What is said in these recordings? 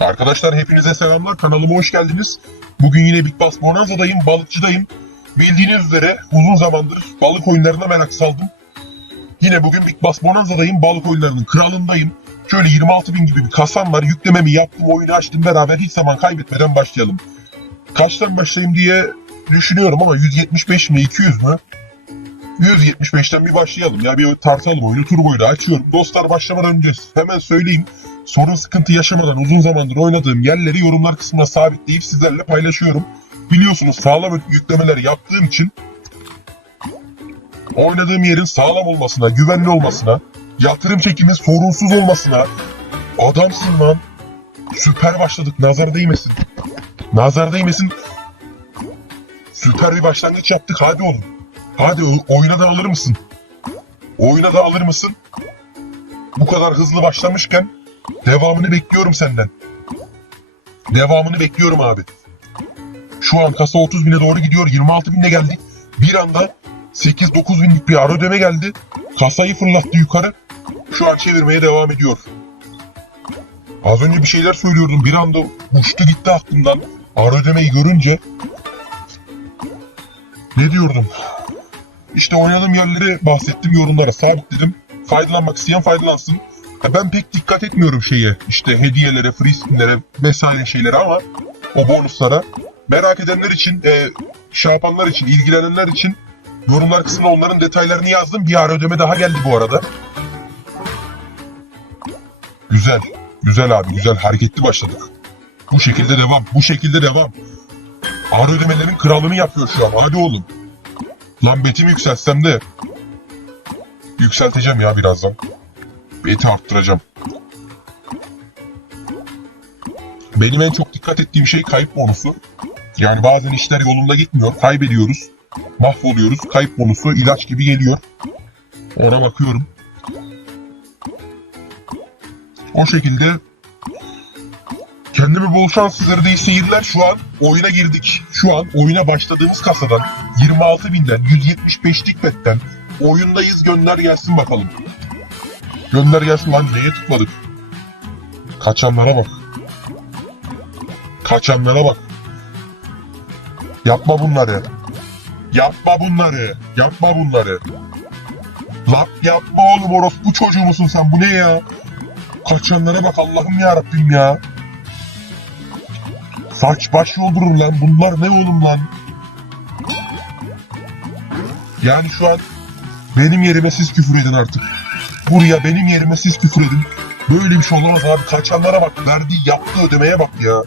Arkadaşlar hepinize selamlar. Kanalıma hoş geldiniz. Bugün yine Big Bass Bonanza'dayım, balıkçıdayım. Bildiğiniz üzere uzun zamandır balık oyunlarına merak saldım. Yine bugün Big Bass Bonanza'dayım, balık oyunlarının kralındayım. Şöyle 26 bin gibi bir kasam var. Yüklememi yaptım, oyunu açtım beraber. Hiç zaman kaybetmeden başlayalım. Kaçtan başlayayım diye düşünüyorum ama 175 mi 200 mü? 175'ten bir başlayalım ya bir tartalım oyunu turboyu da açıyorum. Dostlar başlamadan önce hemen söyleyeyim. Sorun sıkıntı yaşamadan uzun zamandır oynadığım yerleri yorumlar kısmına sabitleyip sizlerle paylaşıyorum. Biliyorsunuz sağlam yüklemeler yaptığım için oynadığım yerin sağlam olmasına, güvenli olmasına, yatırım çekimi sorunsuz olmasına adamsın lan. Süper başladık. Nazar değmesin. Nazar değmesin. Süper bir başlangıç yaptık. Hadi oğlum. Hadi oyuna da alır mısın? Oyuna da alır mısın? Bu kadar hızlı başlamışken devamını bekliyorum senden. Devamını bekliyorum abi. Şu an kasa 30 bine doğru gidiyor. 26 bine geldik. Bir anda 8-9 binlik bir ara ödeme geldi. Kasayı fırlattı yukarı. Şu an çevirmeye devam ediyor. Az önce bir şeyler söylüyordum. Bir anda uçtu gitti aklımdan. Ara ödemeyi görünce ne diyordum? İşte oynadığım yerleri bahsettim yorumlara sabitledim. Faydalanmak isteyen faydalansın. Ya ben pek dikkat etmiyorum şeye. işte hediyelere, free spinlere vesaire şeylere ama o bonuslara. Merak edenler için, e, şey yapanlar için, ilgilenenler için yorumlar kısmına onların detaylarını yazdım. Bir ara ödeme daha geldi bu arada. Güzel. Güzel abi, güzel. Hareketli başladık. Bu şekilde devam. Bu şekilde devam. Ara ödemelerin kralını yapıyor şu an. Hadi oğlum. Lan betimi yükseltsem de yükselteceğim ya birazdan. Beti arttıracağım. Benim en çok dikkat ettiğim şey kayıp bonusu. Yani bazen işler yolunda gitmiyor. Kaybediyoruz. Mahvoluyoruz. Kayıp bonusu ilaç gibi geliyor. Ona bakıyorum. O şekilde Kendime bol şans sizlere de iyi seyirler. Şu an oyuna girdik. Şu an oyuna başladığımız kasadan 26 binden 175'lik betten oyundayız gönder gelsin bakalım. Gönder gelsin lan neye tıkladık? Kaçanlara bak. Kaçanlara bak. Yapma bunları. Yapma bunları. Yapma bunları. Lan yapma oğlum orospu çocuğu musun sen bu ne ya? Kaçanlara bak Allah'ım ya ya. Saç baş yoldurur lan. Bunlar ne oğlum lan? Yani şu an benim yerime siz küfür edin artık. Buraya benim yerime siz küfür edin. Böyle bir şey olamaz abi. Kaçanlara bak. Verdiği yaptığı ödemeye bak ya.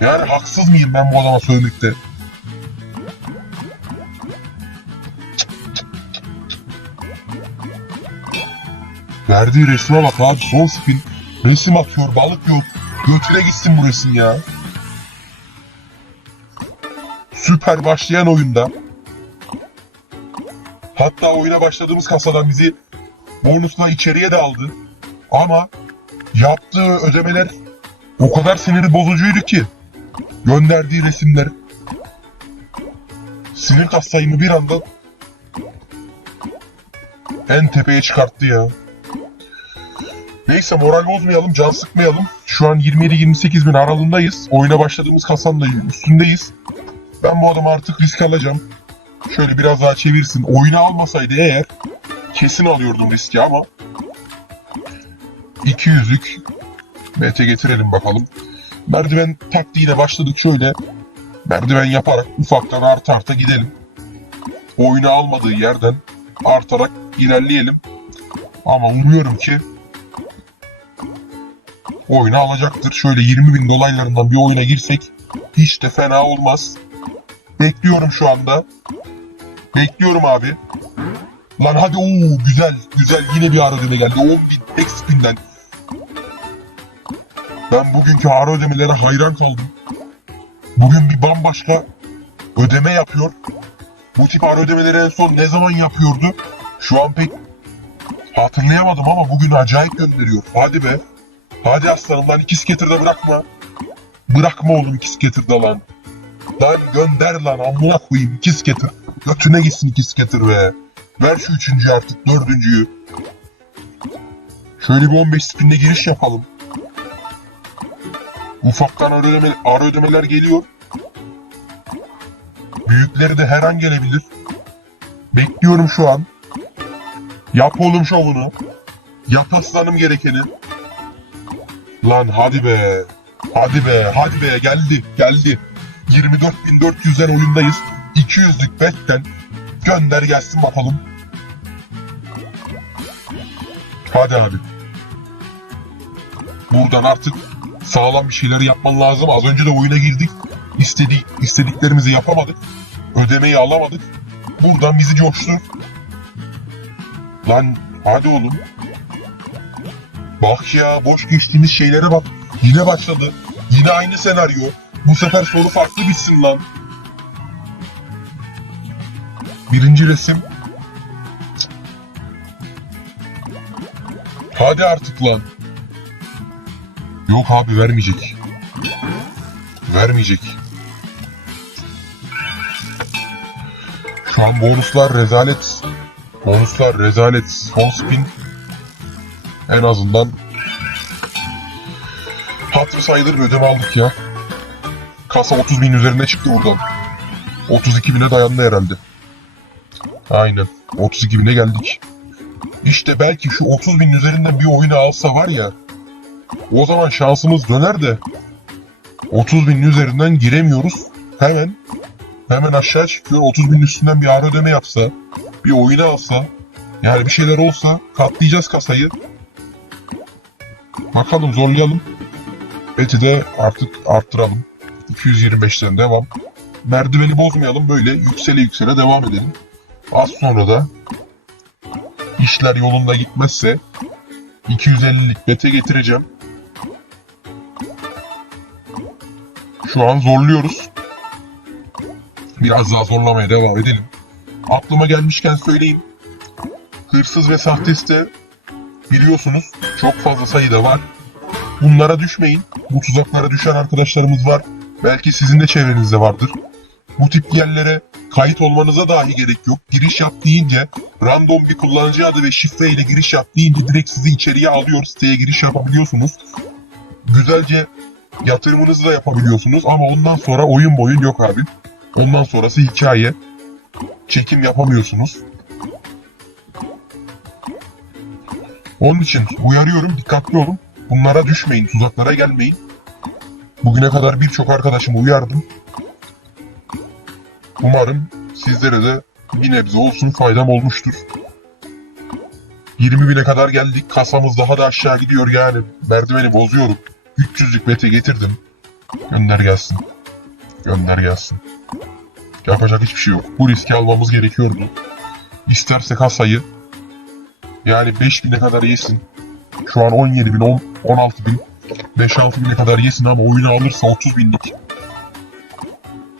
Yani haksız mıyım ben bu adama söylemekte? Verdiği resme bak abi. Son spin. Resim atıyor. Balık yok. Götüne gitsin bu resim ya. Süper başlayan oyunda. Hatta oyuna başladığımız kasadan bizi bonusla içeriye de aldı. Ama yaptığı ödemeler o kadar siniri bozucuydu ki. Gönderdiği resimler sinir kasayımı bir anda en tepeye çıkarttı ya. Neyse moral bozmayalım, can sıkmayalım. Şu an 27-28 bin aralığındayız. Oyuna başladığımız kasanın da üstündeyiz. Ben bu adamı artık risk alacağım. Şöyle biraz daha çevirsin. Oyuna almasaydı eğer kesin alıyordum riski ama 200'lük BT getirelim bakalım. Merdiven taktiğiyle başladık şöyle. Merdiven yaparak ufaktan arta arta gidelim. Oyunu almadığı yerden artarak ilerleyelim. Ama umuyorum ki oyunu alacaktır. Şöyle 20 bin dolaylarından bir oyuna girsek hiç de fena olmaz. Bekliyorum şu anda. Bekliyorum abi. Lan hadi ooo güzel güzel yine bir ara ödeme geldi. 10 bin tek spinden. Ben bugünkü ara ödemelere hayran kaldım. Bugün bir bambaşka ödeme yapıyor. Bu tip ara ödemeleri en son ne zaman yapıyordu? Şu an pek hatırlayamadım ama bugün acayip gönderiyor. Hadi be. Hadi aslanım lan iki skater'da bırakma. Bırakma oğlum iki skater'da lan. Lan gönder lan amına koyayım iki skater. Götüne gitsin iki skater be. Ver şu üçüncüyü artık dördüncüyü. Şöyle bir 15 spinle giriş yapalım. Ufaktan ara, ödeme, ara ödemeler geliyor. Büyükleri de her an gelebilir. Bekliyorum şu an. Yap oğlum şovunu. Yap aslanım gerekeni. Lan hadi be. Hadi be, hadi be geldi, geldi. 24.400'den oyundayız. 200'lük betten gönder gelsin bakalım. Hadi abi. Buradan artık sağlam bir şeyler yapman lazım. Az önce de oyuna girdik. İstedik, istediklerimizi yapamadık. Ödemeyi alamadık. Buradan bizi coştur. Lan hadi oğlum. Bak ya boş geçtiğimiz şeylere bak. Yine başladı. Yine aynı senaryo. Bu sefer soru farklı bitsin lan. Birinci resim. Hadi artık lan. Yok abi vermeyecek. Vermeyecek. Şu an bonuslar rezalet. Bonuslar rezalet. Son spin. En azından hatır sayılır ödeme aldık ya. Kasa 30 bin üzerine çıktı buradan. 32 bine dayandı herhalde. Aynen. 32 bine geldik. İşte belki şu 30 bin üzerinden bir oyunu alsa var ya. O zaman şansımız döner de. 30 binin üzerinden giremiyoruz. Hemen. Hemen aşağı çıkıyor. 30 binin üstünden bir ara ödeme yapsa. Bir oyunu alsa. Yani bir şeyler olsa katlayacağız kasayı. Bakalım zorlayalım. Eti de artık arttıralım. 225'ten devam. Merdiveni bozmayalım böyle yüksele yüksele devam edelim. Az sonra da işler yolunda gitmezse 250'lik bete getireceğim. Şu an zorluyoruz. Biraz daha zorlamaya devam edelim. Aklıma gelmişken söyleyeyim. Hırsız ve sahte site biliyorsunuz çok fazla sayıda var. Bunlara düşmeyin. Bu tuzaklara düşen arkadaşlarımız var. Belki sizin de çevrenizde vardır. Bu tip yerlere kayıt olmanıza dahi gerek yok. Giriş yap deyince random bir kullanıcı adı ve şifre ile giriş yap deyince direkt sizi içeriye alıyor. Siteye giriş yapabiliyorsunuz. Güzelce yatırımınızı da yapabiliyorsunuz ama ondan sonra oyun boyun yok abi. Ondan sonrası hikaye. Çekim yapamıyorsunuz. Onun için uyarıyorum dikkatli olun. Bunlara düşmeyin, tuzaklara gelmeyin. Bugüne kadar birçok arkadaşımı uyardım. Umarım sizlere de bir nebze olsun faydam olmuştur. 20 bine kadar geldik. Kasamız daha da aşağı gidiyor yani. Merdiveni bozuyorum. 300'lük bete getirdim. Gönder gelsin. Gönder gelsin. Yapacak hiçbir şey yok. Bu riski almamız gerekiyordu. İsterse kasayı yani 5000'e kadar yesin. Şu an 17 bin, 10, 16 bin, 5-6 bine kadar yesin ama oyunu alırsa 30 binlik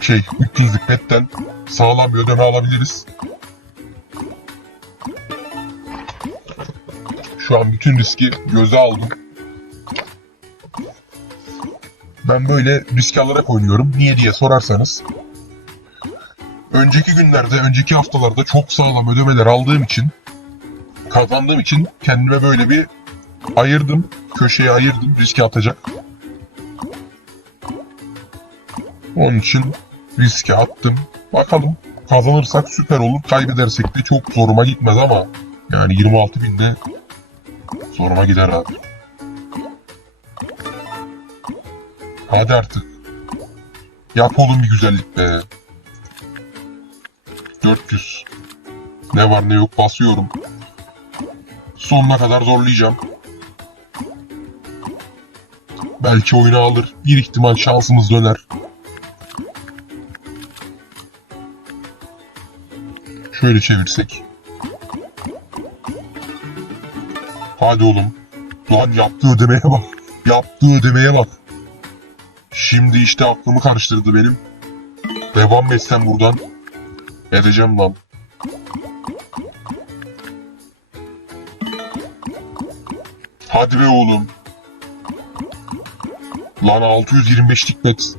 şey 300'lük petten sağlam bir ödeme alabiliriz. Şu an bütün riski göze aldım. Ben böyle risk alarak oynuyorum. Niye diye sorarsanız. Önceki günlerde, önceki haftalarda çok sağlam ödemeler aldığım için, kazandığım için kendime böyle bir ayırdım. Köşeye ayırdım riske atacak. Onun için riske attım. Bakalım kazanırsak süper olur. Kaybedersek de çok zoruma gitmez ama yani 26 binde zoruma gider abi. Hadi artık. Yap oğlum bir güzellik be. 400. Ne var ne yok basıyorum. Sonuna kadar zorlayacağım. Belki oyunu alır. Bir ihtimal şansımız döner. Şöyle çevirsek. Hadi oğlum. Lan yaptığı ödemeye bak. Yaptığı ödemeye bak. Şimdi işte aklımı karıştırdı benim. Devam etsem buradan? Edeceğim lan. Hadi be oğlum. Lan 625'lik bet.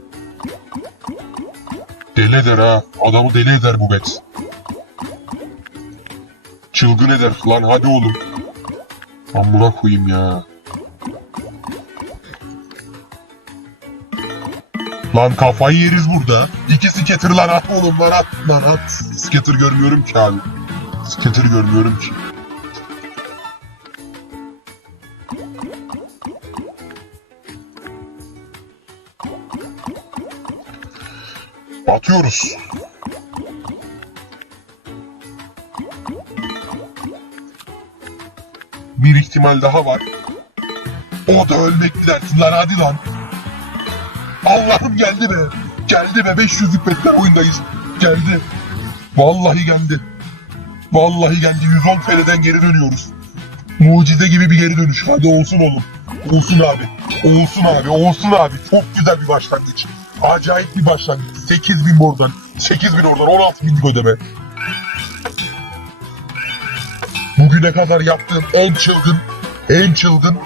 Deli eder ha. Adamı deli eder bu bet. Çılgın eder. Lan hadi oğlum. Amına koyayım ya. Lan kafayı yeriz burada. İki skater lan at oğlum lan at lan at. Skater görmüyorum ki abi. Skater görmüyorum ki. Atıyoruz. Bir ihtimal daha var. O da ölmek dilersin lan hadi lan. Allah'ım geldi be. Geldi be 500 bekler oyundayız. Geldi. Vallahi geldi. Vallahi geldi 110 TL'den geri dönüyoruz. Mucize gibi bir geri dönüş. Hadi olsun oğlum. Olsun abi. Olsun abi. Olsun abi. Çok güzel bir başlangıç. Acayip bir başlangıç. 8000 buradan. 8000 oradan 16 binlik ödeme. Bugüne kadar yaptığım en çılgın, en çılgın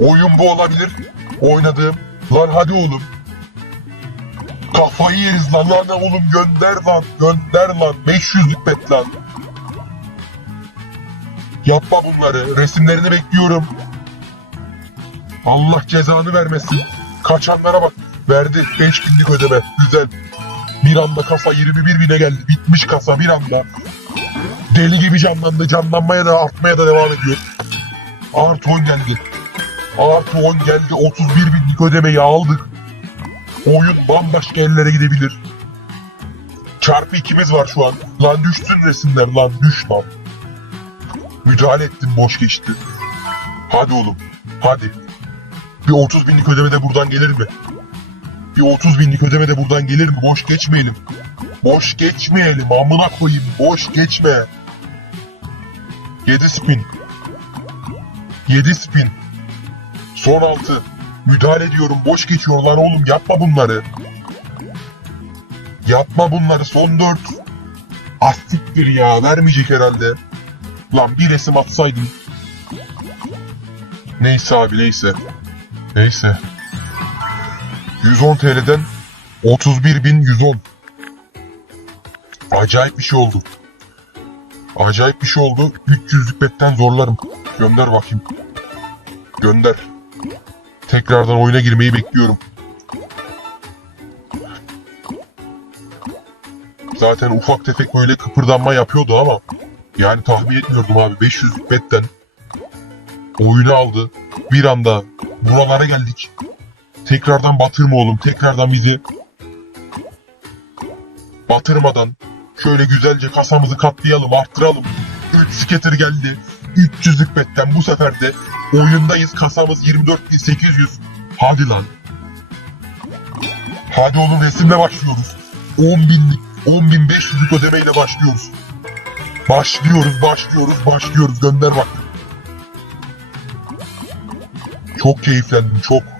oyun bu olabilir. Oynadığım. Lan hadi oğlum. Kafayı yeriz lan lan oğlum gönder lan gönder lan 500'lük bet lan. Yapma bunları resimlerini bekliyorum. Allah cezanı vermesin. Kaçanlara bak. Verdi 5000'lik ödeme. Güzel. Bir anda kasa 21 bine geldi. Bitmiş kasa bir anda. Deli gibi canlandı. Canlanmaya da artmaya da devam ediyor. Artı 10 geldi. Artı 10 geldi. 31 binlik ödemeyi aldık. Oyun bambaşka ellere gidebilir. Çarpı ikimiz var şu an. Lan düşsün resimler lan düş lan. Müdahale ettim boş geçti. Hadi oğlum hadi. Bir 30 binlik ödeme de buradan gelir mi? Bir 30 binlik ödeme de buradan gelir mi? Boş geçmeyelim. Boş geçmeyelim amına koyayım. Boş geçme. 7 spin. 7 spin. Son 6. Müdahale ediyorum. Boş geçiyorlar oğlum. Yapma bunları. Yapma bunları. Son 4. Astiktir ya. Vermeyecek herhalde. Lan bir resim atsaydım. Neyse abi neyse. Neyse. 110 TL'den 31.110. Acayip bir şey oldu. Acayip bir şey oldu. 300'lük betten zorlarım. Gönder bakayım. Gönder. Tekrardan oyuna girmeyi bekliyorum. Zaten ufak tefek böyle kıpırdanma yapıyordu ama yani tahmin etmiyordum abi 500 betten oyunu aldı. Bir anda buralara geldik. Tekrardan batırma oğlum. Tekrardan bizi batırmadan şöyle güzelce kasamızı katlayalım, arttıralım. 3 skater geldi. 300'lük betten bu sefer de oyundayız. Kasamız 24.800. Hadi lan. Hadi oğlum resimle başlıyoruz. 10.000'lik, 10.500'lük ödemeyle başlıyoruz. Başlıyoruz, başlıyoruz, başlıyoruz. Gönder bak. Çok keyiflendim, çok.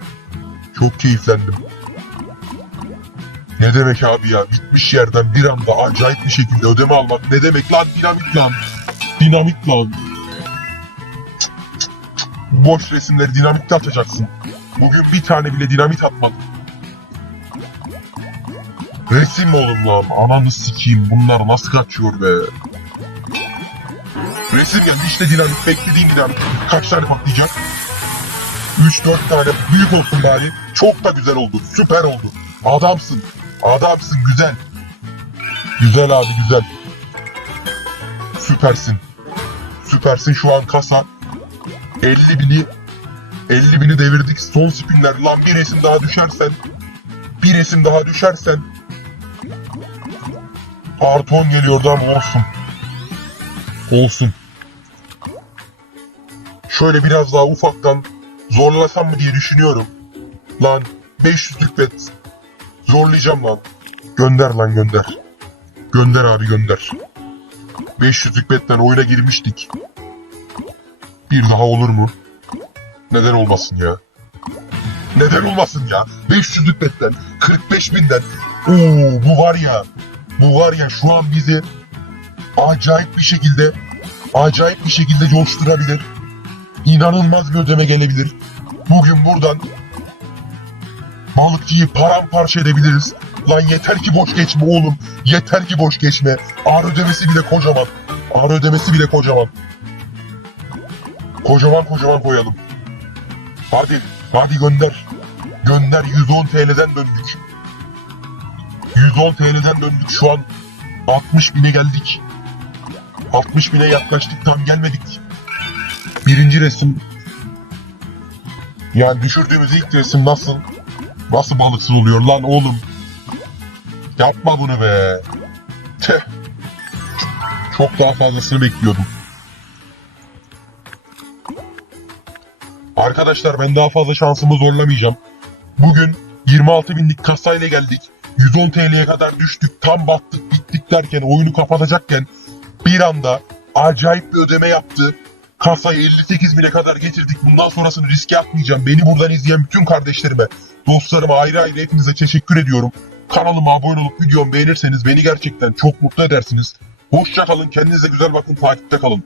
Çok keyiflendim. Ne demek abi ya? Bitmiş yerden bir anda acayip bir şekilde ödeme almak ne demek lan? Dinamik lan. Dinamik lan. Cık, cık, cık. Boş resimleri dinamikte atacaksın. Bugün bir tane bile dinamit atmadım. Resim oğlum lan. Ananı sikeyim. Bunlar nasıl kaçıyor be? Resim geldi işte dinamit. Beklediğim dinamit. Kaç tane patlayacak? 3-4 tane büyük olsun bari. Çok da güzel oldu. Süper oldu. Adamsın. Adamsın güzel. Güzel abi güzel. Süpersin. Süpersin şu an kasa. 50 bini 50 bini devirdik. Son spinler. Lan bir resim daha düşersen. Bir resim daha düşersen. Artı 10 geliyordu ama olsun. Olsun. Şöyle biraz daha ufaktan zorlasam mı diye düşünüyorum. Lan 500'lük bet. Zorlayacağım lan. Gönder lan gönder. Gönder abi gönder. 500'lük betten oyuna girmiştik. Bir daha olur mu? Neden olmasın ya? Neden olmasın ya? 500'lük betten, 45 binden. Oo bu var ya, bu var ya şu an bizi acayip bir şekilde, acayip bir şekilde coşturabilir. İnanılmaz bir ödeme gelebilir. Bugün buradan balıkçıyı paramparça edebiliriz. Lan yeter ki boş geçme oğlum. Yeter ki boş geçme. Ağır ödemesi bile kocaman. Ağır ödemesi bile kocaman. Kocaman kocaman koyalım. Hadi, hadi gönder. Gönder 110 TL'den döndük. 110 TL'den döndük şu an 60 bine geldik. 60 bine yaklaştık tam gelmedik. Birinci resim. Yani düşürdüğümüz ilk resim nasıl? Nasıl balıksız oluyor lan oğlum? Yapma bunu be. Teh. Çok daha fazlasını bekliyordum. Arkadaşlar ben daha fazla şansımı zorlamayacağım. Bugün 26 binlik kasayla geldik. 110 TL'ye kadar düştük. Tam battık bittik derken oyunu kapatacakken bir anda acayip bir ödeme yaptı. Kasayı 58 bine kadar getirdik. Bundan sonrasını riske atmayacağım. Beni buradan izleyen bütün kardeşlerime, dostlarıma ayrı ayrı hepinize teşekkür ediyorum. Kanalıma abone olup videomu beğenirseniz beni gerçekten çok mutlu edersiniz. Hoşça kalın, kendinize güzel bakın, takipte kalın.